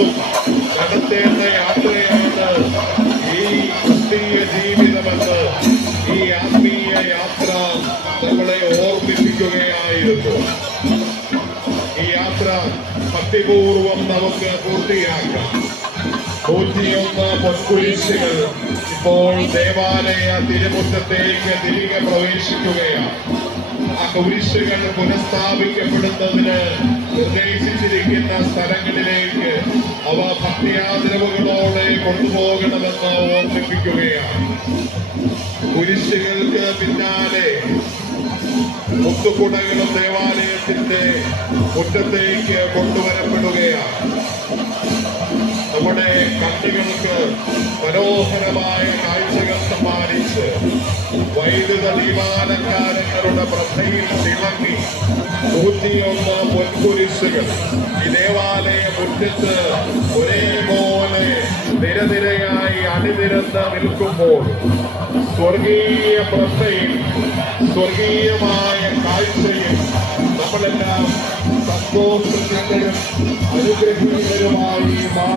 ഓരോരുത്തരും നടത്തേണ്ട യാത്രയാണ് ഈ ക്രിസ്തീയ ജീവിതമെന്ന് ഈ ആത്മീയ യാത്ര നമ്മളെ ഓർമ്മിപ്പിക്കുകയായിരുന്നു. ഈ യാത്ര ഭക്തിപൂർവം നമുക്ക് പൂർത്തിയാക്കാം. 101 പൊൻകുരിശുകൾ ഇപ്പോൾ ദേവാലയ തിരുമുറ്റത്തേക്ക് തിരികെ പ്രവേശിക്കുകയാണ്. ആ കുരിശുകൾ പുനഃസ്ഥാപിക്കപ്പെടുന്നതിന് നിർദ്ദേശിച്ചിരിക്കുന്ന സ്ഥലങ്ങളിലേക്ക് അവ ഭക്തിയാദരവുകളോടെ കൊണ്ടുപോകണമെന്ന് ഓർമ്മിപ്പിക്കുകയാണ്. കുരിശുകൾക്ക് പിന്നാലെ മുത്തുകുടകളും ദേവാലയത്തിന്റെ മുറ്റത്തേക്ക് കൊണ്ടുവരപ്പെടുകയാണ്. നമ്മുടെ കണ്ണുകൾക്ക് മനോഹരമായ കാഴ്ചകൾ സമ്മാനിച്ച് വൈദ്യുത ദീപാലങ്കാരങ്ങളുടെ പ്രഭയിൽ തിളങ്ങി 101 പൊൻകുരിശുകൾ ഈ ദേവാലയ മുറ്റത്ത് ഒരേപോലെ നിരനിരയായി അണിനിരന്ന് നിൽക്കുമ്പോൾ സ്വർഗീയ പ്രഭയിൽ സ്വർഗീയമായ കാഴ്ചയിൽ നമ്മളെല്ലാം സന്തോഷത്തിലും അനുഗ്രഹീതരുമായി